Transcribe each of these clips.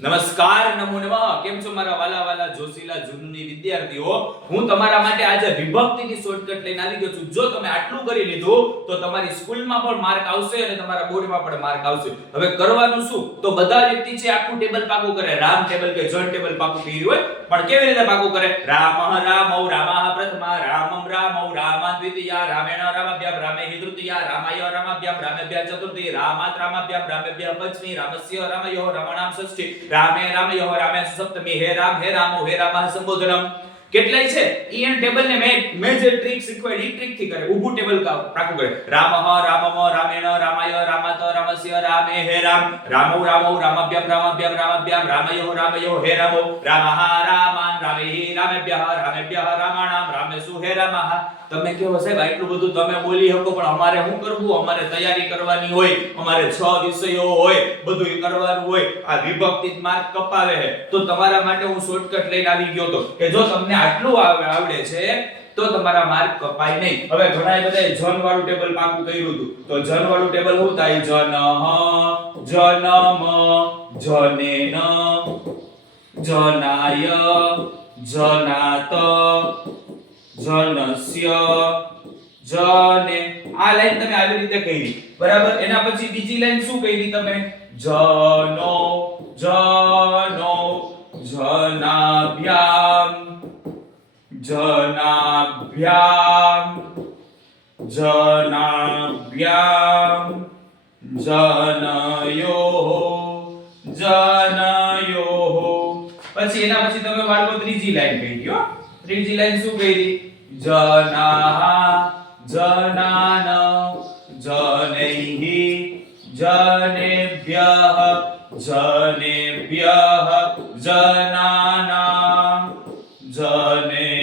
નમસ્કાર, નમો કેમ છો મારા વાલા વાલા જોશીલા જૂનની વિદ્યાર્થીઓ? હું તમારા માટે આજે વિભક્તિની શોર્ટકટ લઈને આવી ગયો છું. જો તમે આટલું કરી લીધું, તો તમારી સ્કૂલમાં પણ માર્ક આવશે અને તમારા બોર્ડમાં પણ માર્ક આવશે. હવે કરવાનું શું? તો બધા વ્યક્તિ છે આખું ટેબલ પાકું કરે. રામ ટેબલ કે જન ટેબલ પાકું કર્યું હોય. પણ કેવી રીતે પાકું કરે? રામ રામ ઔ રામા પ્રથમા, રામમ રામ ઔ રામા દ્વિતીયા રામેણ રામાભ્યામ રામે હિ તૃતીયા, રામાય રામાભ્યામ રામેભ્યા ચતુર્થી, રામાત રામાભ્યામ રામેભ્યા પંચમી, રામસ્ય, રામયો, રામણામ ષષ્ઠી. રામે રામયો રામે સપ્તમી, હે રામ, હે રામો, હે રામા સંબોધનમ. કેટલાય છે? ઈ ટેબલ ને મેં મેજર ટ્રિક શીખવાડી. ટ્રીકથી કરે. ઊભું ટેબલ પાકું કરે રામહ રામમ, રામેણ, રામાય રામાત રામસ્ય રામે હે રામ રામો રામો રામભ્યમ રામભ્યમ રામભ્યમ રામયો રામયો હે રામો રામઃ રામાન રામે રામેભ્યઃ રામેભ્યઃ રામાણામ રામેસુ હે રામઃ તમે કેવો સાહેબ, આટલું બધું તમે બોલી શકો, પણ અમારે શું કરવું? અમારે તૈયારી કરવાની હોય, અમારે છ વિષયો હોય, બધું એ કરવાનું હોય. આ વિભક્તિ માર્ક કપાવે છે. તો તમારા માટે હું શોર્ટકટ લઈને આવી ગયો તો કે જો તમને આટલું આવડે છે તો તમારા માર્ક કપાય નહીં. હવે ઘણા બધા જન વાળું ટેબલ પાકું કર્યું હતું. તો જન વાળું ટેબલ શું થાય? જન જનમ જનેન જનાય, જનાત, જનસ્ય, જને. આ લાઈન તમે આવી રીતે કહી બરાબર? એના પછી બીજી લાઈન શું કહી તમે? જનો જનો, જનાભ્યામ. જનાભ્યામ જનાભ્યામ, જનયોઃ જનયોઃ. પછી એના પછી તમે બાળકો ત્રીજી લાઈન કહી દો ત્રીજી લાઈન શું કહી જના જનાન, જનૈહિ, જનેભ્યઃ જનેભ્યઃ, જનાનામ જનેષુ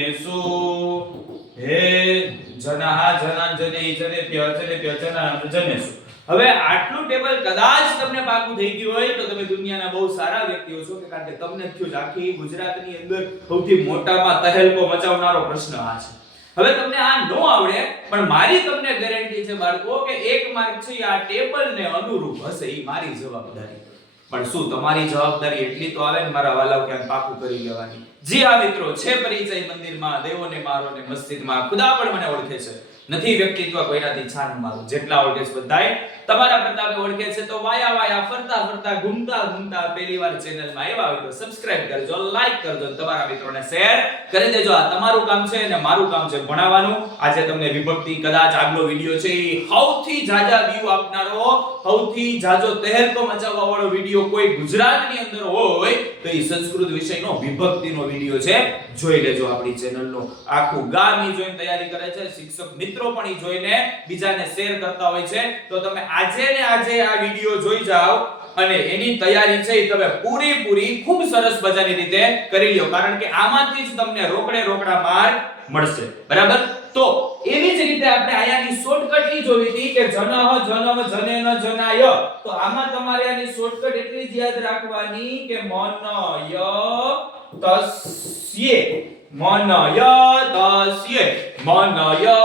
હવે આટલું ટેબલ કદાચ તમને પાકું થઈ ગયું હોય, તો તમે દુનિયાના બહુ સારા વ્યક્તિઓ છો કે કારણ કે તમને થયું આખી ગુજરાતની અંદર સૌથી મોટામાં તહેલકો મચાવનારો પ્રશ્ન આ છે. હવે તમને આ ન આવડે, પણ મારી તમને ગેરંટી છે બાળકો કે એક માર્ક છે આ ટેબલને અનુરૂપ હશે એ મારી જવાબદારી. પણ શું તમારી જવાબદારી એટલી તો આવે ને મારા વાલાઓ ક્યાંક પાકું કરી લેવાની? જી આ મિત્રો, છે પરિચય મંદિરમાં, દેવોને મારો ને મસ્જિદમાં. ખુદા પણ મને ઓળખે છે. નથી વ્યક્તિત્વ કોઈનાથી છાન મારું જેટલા ઓળખે છે બધાય તમારા પ્રતાપે ઓળખે છે તો વાયા વાયા, ફરતા ફરતા, ઘૂમતા ઘૂમતા પહેલી વાર ચેનલમાં આવ્યા હોય તો સબસ્ક્રાઇબ કરજો લાઈક કરજો તમારા મિત્રોને શેર કરી દેજો. આ તમારું કામ છે અને મારું કામ છે ભણાવવાનું. આજે તમને વિભક્તિ કદાચ આગલો વિડિયો છે એ સૌથી જાજા વ્યૂ આપનારો, સૌથી જાજો તહેરકો મચાવવા વાળો વિડિયો કોઈ ગુજરાતની અંદર હોય તો એ સંસ્કૃત વિષયનો વિભક્તિનો વિડિયો છે. જોઈ લેજો આપણી ચેનલનો આખું ગામ જોઈને તૈયારી કરે છે. શિક્ષક મિત્રો પણ એ જોઈને બીજાને શેર કરતા હોય છે. તો તમે આજે ને આજે આ વીડિયો જોઈ જાઓ અને એની તૈયારી છે એ તમે પૂરેપૂરી ખૂબ સરસ મજાની રીતે કરી લ્યો. કારણ કે આમાંથી જ તમને રોકડે રોકડા માર્ક મળશે. બરાબર? તો એવી જ રીતે આપણે આયાની શોર્ટકટ ઈ જોવી હતી કે જનહ, જનમ, જનેન, જનાય. તો આમાં તમારે આની શોર્ટકટ એટલી જ યાદ રાખવાની કે મન ય તસ્યે. મનય તસ્યે મનય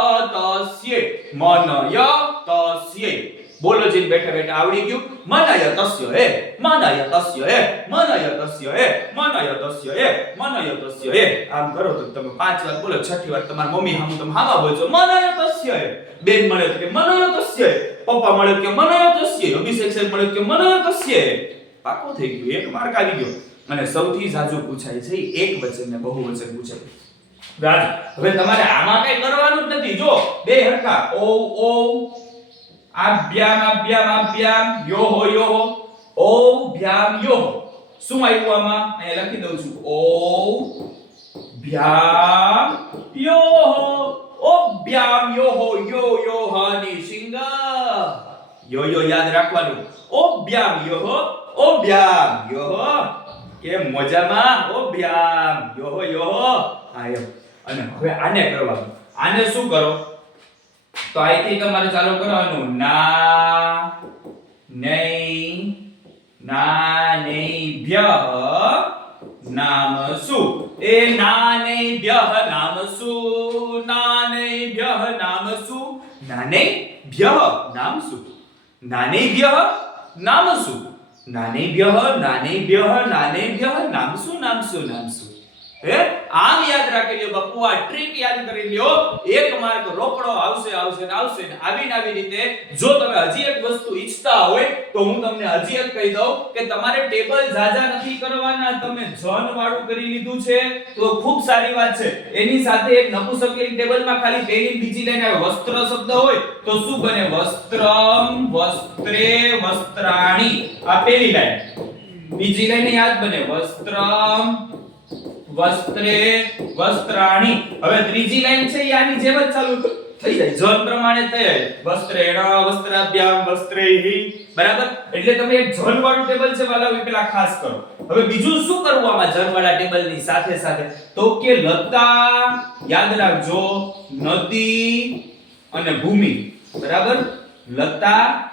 તસ્યે બોલો જીન બેઠા બેઠા આવડી ગયું મનય તસ્ય હે મનય તસ્ય હે મનય તસ્ય હે મનય તસ્ય હે મનય તસ્ય હે આમ કરો તો તમે પાંચ વાર બોલો, છઠ્ઠી વાર તમારા મમ્મી હામું તમે હામા બોલજો મનય તસ્ય હે બેન મળે તો કે મનય તસ્ય હે પપ્પા મળે તો કે મનય તસ્ય હે અભિષેક સાહેબ મળે તો કે મનય તસ્ય હે પાકો થઈ ગયું, એક માર્ક આવી ગયો. અને સૌથી જાજુ પૂછાય છે એક વચન ને બહુવચન પૂછાય. રાજ, હવે તમારે આમાં કઈ કરવાનું જ નથી. જો, બે હરખા. ઓ ઓ આભ્યામ આભ્યામ આભ્યામ યોહો યોહો ઓ ભ્યામ યોહો શું આવ્યું આમાં? અહીંયા લખી દઉં છું. ઓ ભ્યામ યોહો ઓ ભ્યામ યોહો યો યોહાની સિંગા. યો યો, યાદ રાખવાનું. ઓ ભ્યામ યોહો ઓ ભ્યામ યોહો કે મજામાં? ઓ ભ્યામ. યોહો યોહો. આયો અને હવે આને કરવાનું આને શું કરો? તો અહીંથી તમારે ચાલુ કરવાનું. ના, નહીં ના, નહીં, ભ્ય, નામ શું? એ ના, નહીં, ભ્યઃ, નામ શું? ના, નહીં, ભ્યઃ, નામ શું? નાને ભ્યઃ, નામ શું? નાને ભ્યઃ, નામ શું? નાનેભ્યઃ નાનેભ્ય નાનેભ્ય નામ શું નામ શું નામ શું? રાખી લ્યો બાપુ આ ટ્રીક યાદ કરી લ્યો, એક માર્ક રોકડો આવશે આવશે ને આવશે ને આવી આવી રીતે જો તમે હજી એક વસ્તુ ઈચ્છતા હોય, તો હું તમને હજી એક કહી દઉં કે તમારે ટેબલ ઝાઝા નથી કરવાના, તમે જન વાળું કરી લીધું છે, તો ખૂબ સારી વાત છે. એની સાથે એક નપુસકલિંગ ટેબલમાં ખાલી પહેલી બીજી લઈને વસ્ત્ર શબ્દ હોય, તો શું બને? વસ્ત્રમ વસ્ત્રે વસ્ત્રાણી. આ પહેલી લાઈન બીજી લાઈન યાદ બને. વસ્ત્રમ વસ્ત્રે વસ્ત્રાણી. હવે ત્રીજી લાઈન છે આની જેમ જ ચાલુ થઈ જાય. જન પ્રમાણે થઈ જાય. વસ્ત્રેણ, વસ્ત્રાભ્યામ, વસ્ત્રૈહિ. બરાબર? એટલે તમે એક જન વાળું ટેબલ છે વાલા પેલા ખાસ કરો. હવે બીજું શું કરવું આમાં જન વાળા ટેબલની સાથે સાથે? તો કે લતા, યાદ રાખજો, નદી અને ભૂમિ. બરાબર? લતા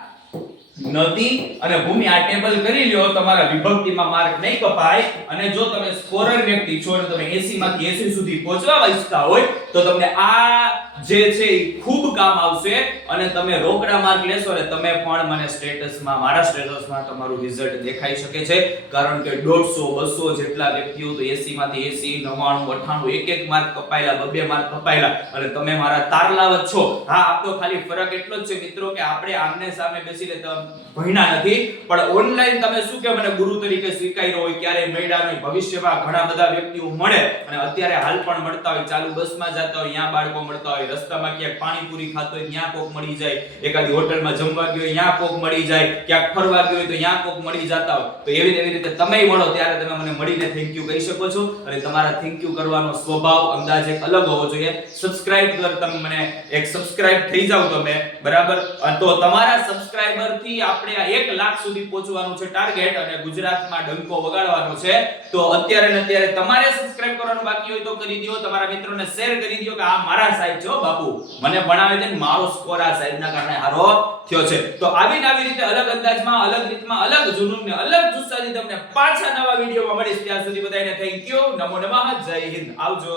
નદી અને ભૂમિ આ ટેબલ કરી લ્યો, તમારા વિભક્તિમાં માર્ક નહીં કપાય. અને જો તમે સ્કોરર વ્યક્તિ છો અને તમે 80 માંથી 80 સુધી પહોંચવા ઈચ્છતા હોય, તો તમને આ જે છે એ ખૂબ કામ આવશે અને તમે રોકડા માર્ક લેશો અને તમે પણ મને સ્ટેટસમાં, મારા સ્ટેટસમાં તમારું રિઝલ્ટ દેખાઈ શકે છે. કારણ કે દોઢસો, બસો જેટલા વ્યક્તિઓ તો 80 માંથી 80 99 98 એક એક માર્ક કપાયેલા, બબે માર્ક કપાયેલા. અને તમે મારા તારલાવ છો. હા આપણો ખાલી ફરક એટલો જ છે મિત્રો કે આપણે આમને સામે બેસીને ભણ્યા નથી. પણ ઓનલાઈન તમે શું કે મને ગુરુ તરીકે સ્વીકાર્યો હોય ક્યારે મળ્યા નહીં. ભવિષ્યમાં ઘણા બધા વ્યક્તિઓ મળે. અને અત્યારે હાલ પણ મળતા હોય, ચાલુ બસમાં જતા હોય ત્યાં બાળકો મળતા હોય રસ્તામાં ક્યાંક પાણીપુરી ખાતો હોય, ત્યાં કોક મળી જાય. એકાદી હોટલમાં જમવા ગયો હોય, ત્યાં કોક મળી જાય. ક્યાંક ફરવા ગયો હોય, તો ત્યાં કોક મળી જતા હોય. તો એવી એવી રીતે તમે મળો ત્યારે તમે મને મળીને થેન્ક યુ કહી શકો છો. અને તમારા થેન્ક યુ કરવાનો સ્વભાવ અંદાજ એક અલગ હોવો જોઈએ. સબસ્ક્રાઇબ કર તમે મને એક સબસ્ક્રાઇબ થઈ જાવ તમે, બરાબર? તો તમારા સબસ્ક્રાઇબરથી આપણે આ 1 લાખ સુધી પહોંચવાનું છે ટાર્ગેટ અને ગુજરાતમાં ડંકો વગાડવાનો છે. તો અત્યારે ને અત્યારે તમારે સબસ્ક્રાઇબ કરવાનું બાકી હોય તો કરી દો. તમારા મિત્રોને શેર કરી દો કે આ મારા સાહેબ છે બાપુ, મને ભણાવે છે મારો સ્કોર આ સાહેબના કારણે હારો થયો છે. તો આવી આવી રીતે અલગ અંદાજમાં, અલગ રીતમાં, અલગ જુનૂન ને અલગ જુસ્સાથી તમને પાછા નવા વિડીયોમાં મળીશ. ત્યાં સુધી બધાને થેન્ક યુ નમો નમઃ. જય હિન્દ. આવજો.